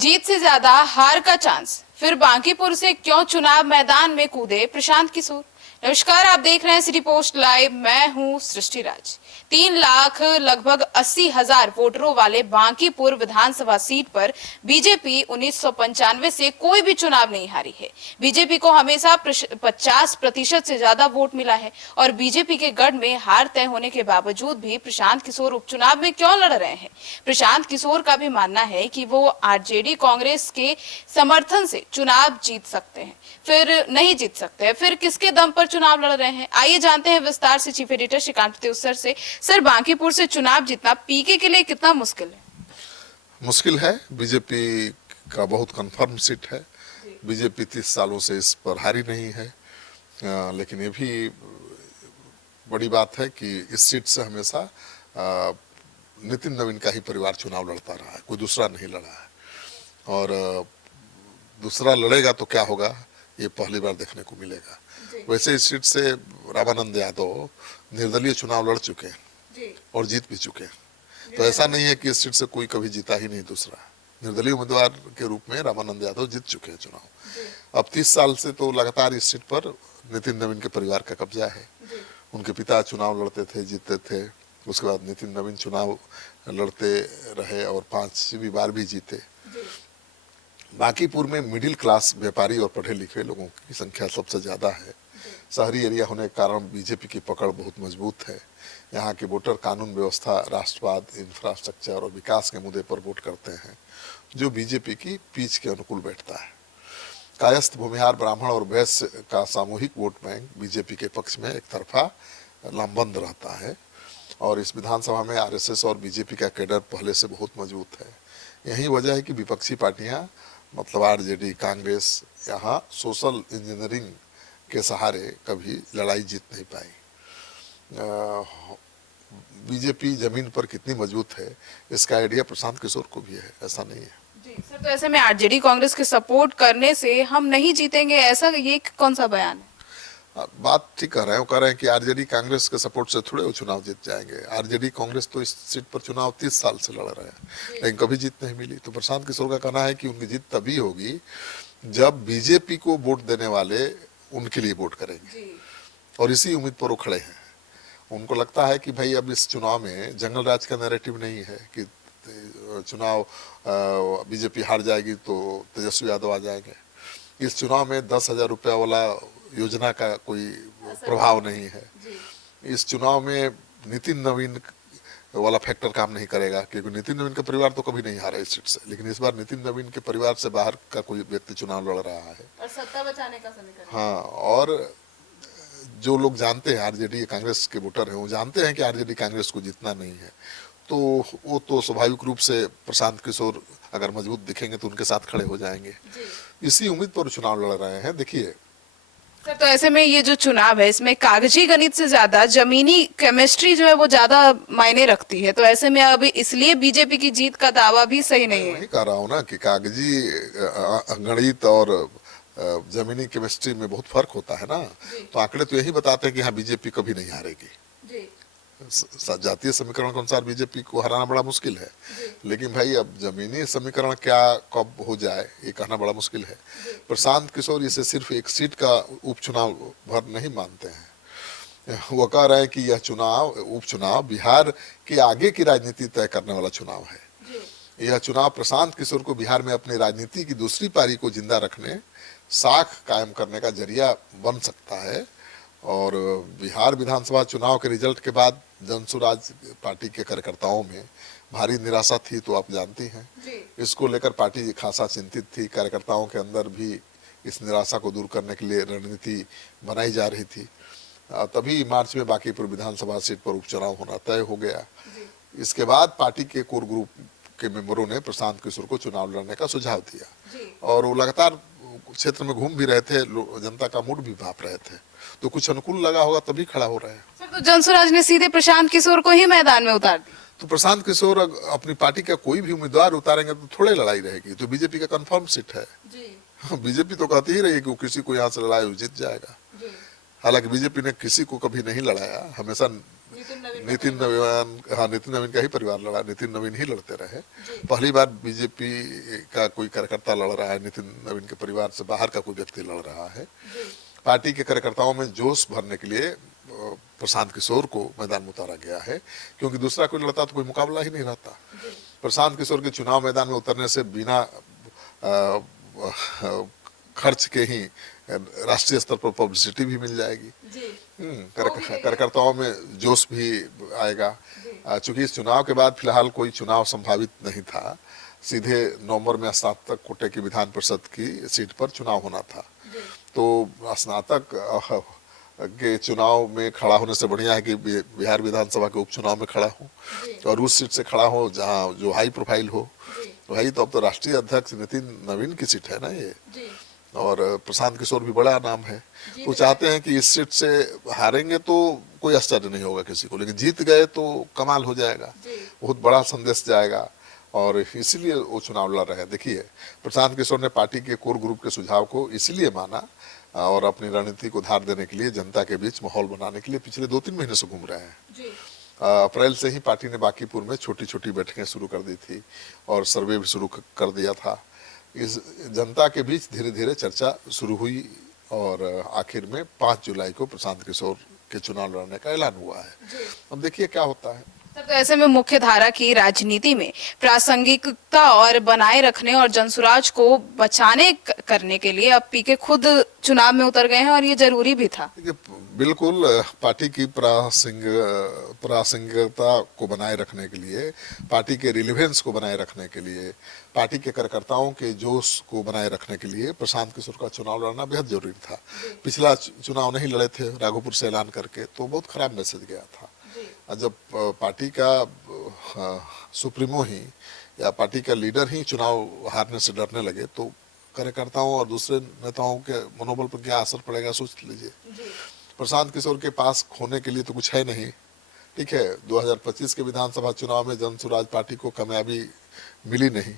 जीत से ज्यादा हार का चांस, फिर बांकीपुर से क्यों चुनाव मैदान में कूदे प्रशांत किशोर। नमस्कार, आप देख रहे हैं सिटी पोस्ट लाइव। मैं हूं सृष्टि राज। 3 लाख लगभग 80,000 वोटरों वाले बांकीपुर विधानसभा सीट पर बीजेपी 1995 से कोई भी चुनाव नहीं हारी है। बीजेपी को हमेशा 50% से ज्यादा वोट मिला है और बीजेपी के गढ़ में हार तय होने के बावजूद भी प्रशांत किशोर उपचुनाव में क्यों लड़ रहे हैं। प्रशांत किशोर का भी मानना है कि वो आरजेडी कांग्रेस के समर्थन से चुनाव जीत सकते हैं, फिर नहीं जीत सकते हैं, फिर किसके दम पर चुनाव लड़ रहे हैं। आइए जानते हैं विस्तार से चीफ एडिटर श्रीकांत त्योसर से। सर, बांकीपुर से चुनाव जीतना पीके के लिए कितना मुश्किल है? मुश्किल है। बीजेपी का बहुत कंफर्म सीट है। बीजेपी 30 सालों से इस पर हारी नहीं है। लेकिन ये भी बड़ी बात है कि इस सीट से हमेशा नितिन नवीन का ही परिवार चुनाव लड़ता रहा है, कोई दूसरा नहीं लड़ा है। और दूसरा लड़ेगा तो क्या होगा, ये पहली बार देखने को मिलेगा। वैसे इस सीट से रामानंद यादव निर्दलीय चुनाव लड़ चुके हैं और जीत भी चुके हैं। तो ऐसा नहीं है कि इस सीट से कोई कभी जीता ही नहीं। दूसरा निर्दलीय उम्मीदवार के रूप में रामानंद यादव जीत चुके हैं चुनाव। अब 30 साल से तो लगातार इस सीट पर नितिन नवीन के परिवार का कब्जा है। उनके पिता चुनाव लड़ते थे, जीतते थे। उसके बाद नितिन नवीन चुनाव लड़ते रहे और 5वीं बार भी जीते। बांकीपुर में मिडिल क्लास व्यापारी और पढ़े लिखे लोगों की संख्या सबसे ज्यादा है। शहरी एरिया होने के कारण बीजेपी की पकड़ बहुत मजबूत है। यहाँ के वोटर कानून व्यवस्था, राष्ट्रवाद, इंफ्रास्ट्रक्चर और विकास के मुद्दे पर वोट करते हैं, जो बीजेपी की पीच के अनुकूल बैठता है। कायस्थ, भूमिहार, ब्राह्मण और वैश्य का सामूहिक वोट बैंक बीजेपी के पक्ष में एक तरफा लामबंद रहता है। और इस विधानसभा में आरएसएस और बीजेपी का कैडर पहले से बहुत मजबूत है। यही वजह है कि विपक्षी पार्टियां मतलब आरजेडी, कांग्रेस यहाँ सोशल इंजीनियरिंग के सहारे कभी लड़ाई जीत नहीं पाई। बीजेपी जमीन पर कितनी मजबूत है इसका आइडिया प्रशांत किशोर को भी है, ऐसा नहीं है। जी सर, तो ऐसे में आरजेडी कांग्रेस के सपोर्ट करने से हम नहीं जीतेंगे, ऐसा ये कौन सा बयान है? बात ठीक कह रहे हैं। वो कह रहे हैं कि आरजेडी कांग्रेस के सपोर्ट से थोड़े वो चुनाव जीत जाएंगे। आरजेडी कांग्रेस तो इस सीट पर चुनाव 30 साल से लड़ रहे हैं, लेकिन कभी जीत नहीं मिली। तो प्रशांत किशोर का कहना है कि उनकी जीत तभी होगी जब बीजेपी को वोट देने वाले उनके लिए वोट करेंगे, और इसी उम्मीद पर वो खड़े हैं। उनको लगता है कि भाई अब इस चुनाव में जंगल राज का नैरेटिव नहीं है कि चुनाव बीजेपी हार जाएगी तो तेजस्वी यादव आ जाएंगे। इस चुनाव में 10,000 रुपया वाला योजना का कोई प्रभाव नहीं है। इस चुनाव में नितिन नवीन वाला फैक्टर काम नहीं करेगा, क्योंकि नितिन नवीन का परिवार तो कभी नहीं हारा इस सीट से। लेकिन इस बार नितिन नवीन के परिवार से बाहर का कोई व्यक्ति चुनाव लड़ रहा है और सत्ता बचाने का समीकरण। हाँ, और जो लोग जानते हैं, आरजेडी कांग्रेस के वोटर हैं, वो जानते हैं कि आरजेडी कांग्रेस को जीतना नहीं है। तो वो तो स्वाभाविक रूप से प्रशांत किशोर अगर मजबूत दिखेंगे तो उनके साथ खड़े हो जाएंगे। इसी उम्मीद पर चुनाव लड़ रहे हैं। देखिए सर, तो ऐसे में ये जो चुनाव है इसमें कागजी गणित से ज्यादा जमीनी केमिस्ट्री जो है वो ज्यादा मायने रखती है। तो ऐसे में अभी इसलिए बीजेपी की जीत का दावा भी सही नहीं है। वही कह रहा हूँ ना कि कागजी गणित और जमीनी केमिस्ट्री में बहुत फर्क होता है ना। तो आंकड़े तो यही बताते हैं कि हाँ बीजेपी कभी नहीं हारेगी। जातीय समीकरण के अनुसार बीजेपी को हराना बड़ा मुश्किल है, लेकिन भाई अब जमीनी समीकरण क्या कब हो जाए ये कहना बड़ा मुश्किल है। प्रशांत किशोर इसे सिर्फ एक सीट का उपचुनाव भर नहीं मानते हैं। वो कह रहे हैं कि यह चुनाव, उपचुनाव बिहार के आगे की राजनीति तय करने वाला चुनाव है। यह चुनाव प्रशांत किशोर को बिहार में अपनी राजनीति की दूसरी पारी को जिंदा रखने, साख कायम करने का जरिया बन सकता है। और बिहार विधानसभा चुनाव के रिजल्ट के बाद जनसुराज पार्टी के कार्यकर्ताओं में भारी निराशा थी, तो आप जानती हैं। इसको लेकर पार्टी खासा चिंतित थी। कार्यकर्ताओं के अंदर भी इस निराशा को दूर करने के लिए रणनीति बनाई जा रही थी। तभी मार्च में बांकीपुर विधानसभा सीट पर उपचुनाव होना तय हो गया। इसके बाद पार्टी के कोर ग्रुप के मेंबरों ने प्रशांत किशोर को चुनाव लड़ने का सुझाव दिया और वो लगातार क्षेत्र में घूम भी रहे थे, जनता का मूड भी भाप रहे थे। तो कुछ अनुकूल लगा होगा तभी खड़ा हो रहे हैं। सर, तो जनसुराज ने सीधे प्रशांत किशोर को ही मैदान में उतार दिया। तो प्रशांत किशोर अपनी पार्टी का कोई भी उम्मीदवार उतारेंगे तो थोड़े लड़ाई रहेगी। तो बीजेपी का कंफर्म सीट है। बीजेपी तो कहती ही रही कि किसी को यहाँ से लड़ाई जीत जाएगा। हालांकि बीजेपी ने किसी को कभी नहीं लड़ाया, हमेशा नितिन नवीन, हाँ नितिन नवीन का ही परिवार लड़ा, नितिन नवीन ही लड़ते रहे। पहली बार बीजेपी का कोई कार्यकर्ता लड़ रहा है, नितिन नवीन के परिवार से बाहर का कोई व्यक्ति लड़ रहा है। पार्टी के कार्यकर्ताओं में जोश भरने के लिए प्रशांत किशोर को मैदान में उतारा गया है, क्योंकि दूसरा कोई लड़ता तो कोई मुकाबला ही नहीं रहता। प्रशांत किशोर के चुनाव मैदान में उतरने से बिना खर्च के ही राष्ट्रीय स्तर पर पब्लिसिटी भी मिल जाएगी, कार्यकर्ताओं में जोश भी आएगा। चूंकि इस चुनाव के बाद फिलहाल कोई चुनाव संभावित नहीं था, सीधे नवंबर में स्नातक कोटे की विधान परिषद की सीट पर चुनाव होना था। तो स्नातक के चुनाव में खड़ा होने से बढ़िया है कि बिहार विधानसभा के उपचुनाव में खड़ा हो और उस सीट से खड़ा हो जहां जो हाई प्रोफाइल हो। भाई तो अब तो राष्ट्रीय अध्यक्ष नितिन नवीन की सीट है ना ये, और प्रशांत किशोर भी बड़ा नाम है। तो चाहते हैं कि इस सीट से हारेंगे तो कोई आश्चर्य नहीं होगा किसी को, लेकिन जीत गए तो कमाल हो जाएगा, बहुत बड़ा संदेश जाएगा, और इसीलिए वो चुनाव लड़ रहे हैं। देखिए, प्रशांत किशोर ने पार्टी के कोर ग्रुप के सुझाव को इसलिए माना और अपनी रणनीति को धार देने के लिए, जनता के बीच माहौल बनाने के लिए पिछले 2-3 महीने से घूम रहे हैं। अप्रैल से ही पार्टी ने बांकीपुर में छोटी छोटी बैठकें शुरू कर दी थी और सर्वे भी शुरू कर दिया था। इस जनता के बीच धीरे धीरे चर्चा शुरू हुई और आखिर में 5 जुलाई को प्रशांत किशोर के चुनाव लड़ने का ऐलान हुआ है। अब देखिए क्या होता है। सर, तो ऐसे में मुख्य धारा की राजनीति में प्रासंगिकता और बनाए रखने और जनसुराज को बचाने करने के लिए अब पीके खुद चुनाव में उतर गए हैं और ये जरूरी भी था। बिल्कुल, पार्टी की प्रासंगिकता को बनाए रखने के लिए, पार्टी के रिलेवेंस को बनाए रखने के लिए, पार्टी के कार्यकर्ताओं के जोश को बनाए रखने के लिए प्रशांत किशोर का चुनाव लड़ना बेहद जरूरी था। पिछला चुनाव नहीं लड़े थे राघोपुर से ऐलान करके, तो बहुत खराब मैसेज गया था। जब पार्टी का सुप्रीमो ही या पार्टी का लीडर ही चुनाव हारने से डरने लगे तो कार्यकर्ताओं और दूसरे नेताओं के मनोबल पर क्या असर पड़ेगा, सोच लीजिए। प्रशांत किशोर के पास खोने के लिए तो कुछ है नहीं, ठीक है। 2025 के विधानसभा चुनाव में जनसुराज पार्टी को कामयाबी मिली नहीं।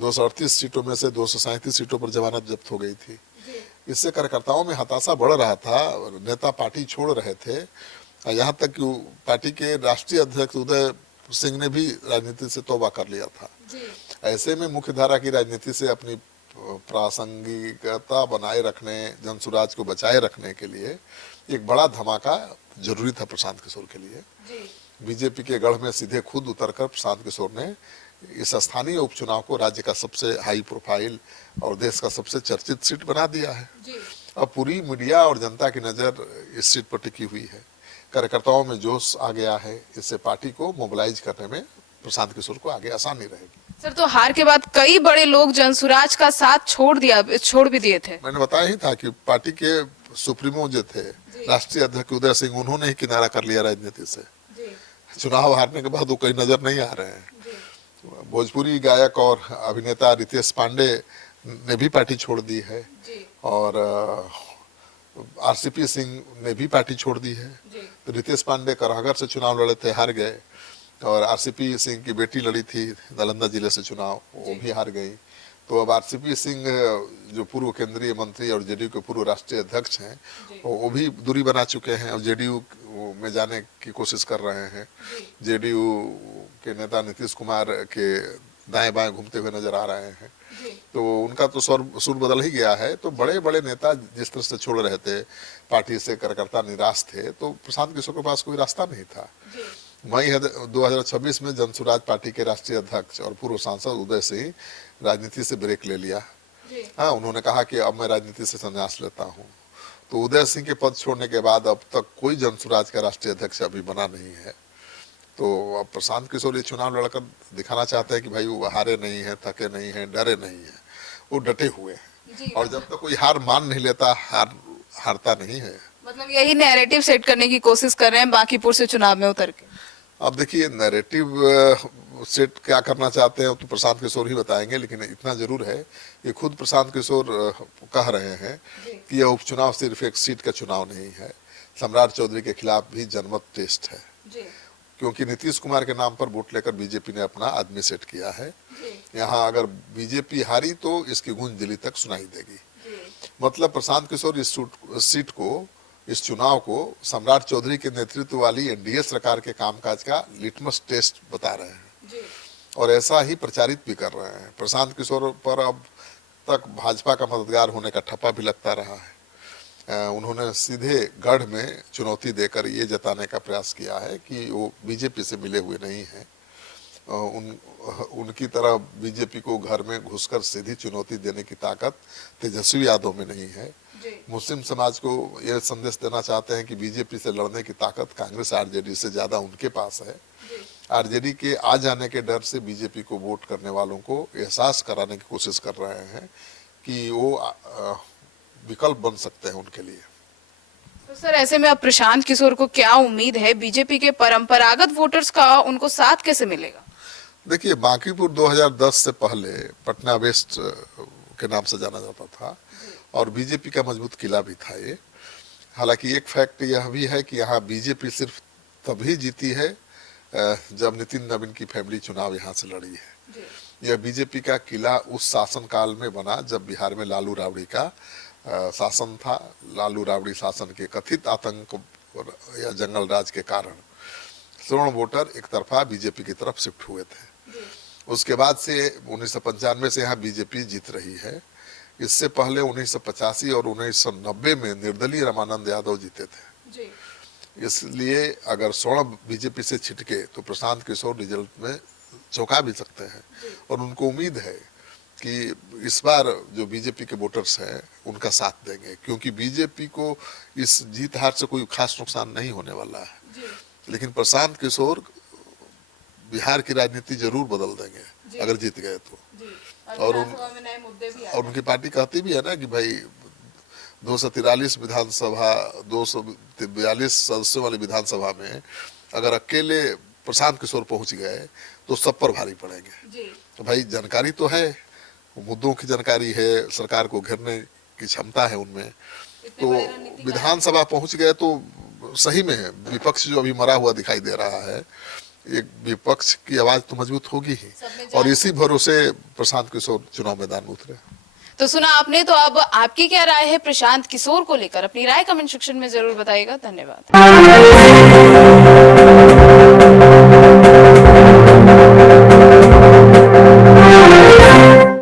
238 सीटों में से 237 सीटों पर जमानत जब्त हो गई थी। इससे कार्यकर्ताओं में हताशा बढ़ रहा था, नेता पार्टी छोड़ रहे थे। यहाँ तक कि पार्टी के राष्ट्रीय अध्यक्ष उदय सिंह ने भी राजनीति से तौबा कर लिया था। ऐसे में मुख्य धारा की राजनीति से अपनी प्रासंगिकता बनाए रखने, जनसुराज को बचाए रखने के लिए एक बड़ा धमाका जरूरी था प्रशांत किशोर के लिए। बीजेपी के गढ़ में सीधे खुद उतरकर प्रशांत किशोर ने इस स्थानीय उपचुनाव को राज्य का सबसे हाई प्रोफाइल और देश का सबसे चर्चित सीट बना दिया है। अब पूरी मीडिया और जनता की नजर इस सीट पर टिकी हुई है। कार्यकर्ताओं में जोश आ गया है। इससे पार्टी को मोबिलाइज करने में प्रशांत किशोर को आगे आसानी रहेगी। सर, तो हार के बाद कई बड़े लोग जनसुराज का साथ छोड़ भी दिए थे। मैंने बताया ही था कि पार्टी के सुप्रीमो जो थे, राष्ट्रीय अध्यक्ष उदय सिंह, उन्होंने ही किनारा कर लिया राजनीति से। चुनाव हारने के बाद वो कहीं नजर नहीं आ रहे हैं। भोजपुरी गायक और अभिनेता रितेश पांडे ने भी पार्टी छोड़ दी है और आरसीपी सिंह ने भी पार्टी छोड़ दी है। तो रितेश पांडे करहगर से चुनाव लड़े थे, हार गए, और आरसीपी सिंह की बेटी लड़ी थी नालंदा जिले से चुनाव, वो भी हार गई। तो अब आरसीपी सिंह जो पूर्व केंद्रीय मंत्री और जेडीयू के पूर्व राष्ट्रीय अध्यक्ष हैं, वो भी दूरी बना चुके हैं और जेडीयू में जाने की कोशिश कर रहे हैं। जेडीयू के नेता नीतीश कुमार के दाएं बाएं घूमते हुए नजर आ रहे हैं। तो उनका तो सुर बदल ही गया है। तो बड़े बड़े नेता जिस तरह से छोड़ रहे थे पार्टी से, कार्यकर्ता निराश थे, तो प्रशांत किशोर के पास कोई रास्ता नहीं था। मई 2026 में जनसुराज पार्टी के राष्ट्रीय अध्यक्ष और पूर्व सांसद उदय सिंह राजनीति से ब्रेक ले लिया। हाँ, उन्होंने कहा कि अब मैं राजनीति से संन्यास लेता हूँ। तो उदय सिंह के पद छोड़ने के बाद अब तक कोई जनसुराज का राष्ट्रीय अध्यक्ष अभी बना नहीं है। तो अब प्रशांत किशोर ये चुनाव लड़कर दिखाना चाहते हैं कि भाई वो हारे नहीं है, थके नहीं है, डरे नहीं है, वो डटे हुए हैं। और जब तक कोई हार मान नहीं लेता, हारता नहीं है। मतलब यही नैरेटिव सेट करने की कोशिश कर रहे हैं बांकीपुर से चुनाव में उतर के। अब देखिए, नैरेटिव सेट क्या करना चाहते हैं तो प्रशांत किशोर ही बताएंगे, लेकिन इतना जरूर है कि खुद प्रशांत किशोर कह रहे हैं कि यह उपचुनाव सिर्फ एक सीट का चुनाव नहीं है, सम्राट चौधरी के खिलाफ भी जनमत टेस्ट है। क्योंकि नीतीश कुमार के नाम पर वोट लेकर बीजेपी ने अपना आदमी सेट किया है। यहाँ अगर बीजेपी हारी तो इसकी गूंज दिल्ली तक सुनाई देगी। मतलब प्रशांत किशोर इस सीट को इस चुनाव को सम्राट चौधरी के नेतृत्व वाली एनडीए सरकार के कामकाज का लिटमस टेस्ट बता रहे हैं और ऐसा ही प्रचारित भी कर रहे हैं। प्रशांत किशोर पर अब तक भाजपा का मददगार होने का ठप्पा भी लगता रहा है। उन्होंने सीधे गढ़ में चुनौती देकर ये जताने का प्रयास किया है कि वो बीजेपी से मिले हुए नहीं हैं। उनकी तरह बीजेपी को घर में घुसकर सीधी चुनौती देने की ताकत तेजस्वी यादव में नहीं है। मुस्लिम समाज को यह संदेश देना चाहते हैं कि बीजेपी से लड़ने की ताकत कांग्रेस आरजेडी से ज्यादा उनके पास है। आरजेडी के आ जाने के डर से बीजेपी को वोट करने वालों को एहसास कराने की कोशिश कर रहे हैं कि वो विकल्प बन सकते हैं उनके लिए। तो सर, ऐसे में अब प्रशांत किशोर को क्या उम्मीद है? बीजेपी के परंपरागत वोटर्स का उनको साथ कैसे मिलेगा? देखिए, बांकीपुर 2010 से पहले पटना वेस्ट के नाम से जाना जाता था और बीजेपी का मजबूत किला भी था ये। हालांकि एक फैक्ट यह भी है कि यहाँ बीजेपी सिर्फ तभी जीती है जब नितिन नवीन की फैमिली चुनाव यहाँ से लड़ी है। यह बीजेपी का किला उस शासन काल में बना जब बिहार में लालू राबड़ी का शासन था। लालू राबड़ी शासन के कथित आतंक या जंगल राज के कारण स्वर्ण वोटर एक तरफा बीजेपी की तरफ शिफ्ट हुए थे। उसके बाद से 1995 से यहाँ बीजेपी जीत रही है। इससे पहले 1985 और 1990 में निर्दलीय रामानंद यादव जीते थे। इसलिए अगर स्वर्ण बीजेपी से छिटके तो प्रशांत किशोर रिजल्ट में चौंका भी सकते हैं और उनको उम्मीद है कि इस बार जो बीजेपी के वोटर्स हैं उनका साथ देंगे, क्योंकि बीजेपी को इस जीत हार से कोई खास नुकसान नहीं होने वाला है। लेकिन प्रशांत किशोर बिहार की राजनीति जरूर बदल देंगे अगर जीत गए तो। और उनकी पार्टी कहती भी है ना कि भाई 243 विधानसभा 242 सदस्यों वाली विधानसभा में अगर अकेले प्रशांत किशोर पहुंच गए तो सब पर भारी पड़ेंगे। तो भाई जानकारी तो है, मुद्दों की जानकारी है, सरकार को घेरने की क्षमता है उनमें। तो विधानसभा पहुंच गए तो सही में है, विपक्ष जो अभी मरा हुआ दिखाई दे रहा है, एक विपक्ष की आवाज तो मजबूत होगी ही और इसी भरोसे प्रशांत किशोर चुनाव मैदान में उतरे। तो सुना आपने, तो अब आपकी क्या राय है प्रशांत किशोर को लेकर? अपनी राय कमेंट सेक्शन में जरूर बताइएगा। धन्यवाद।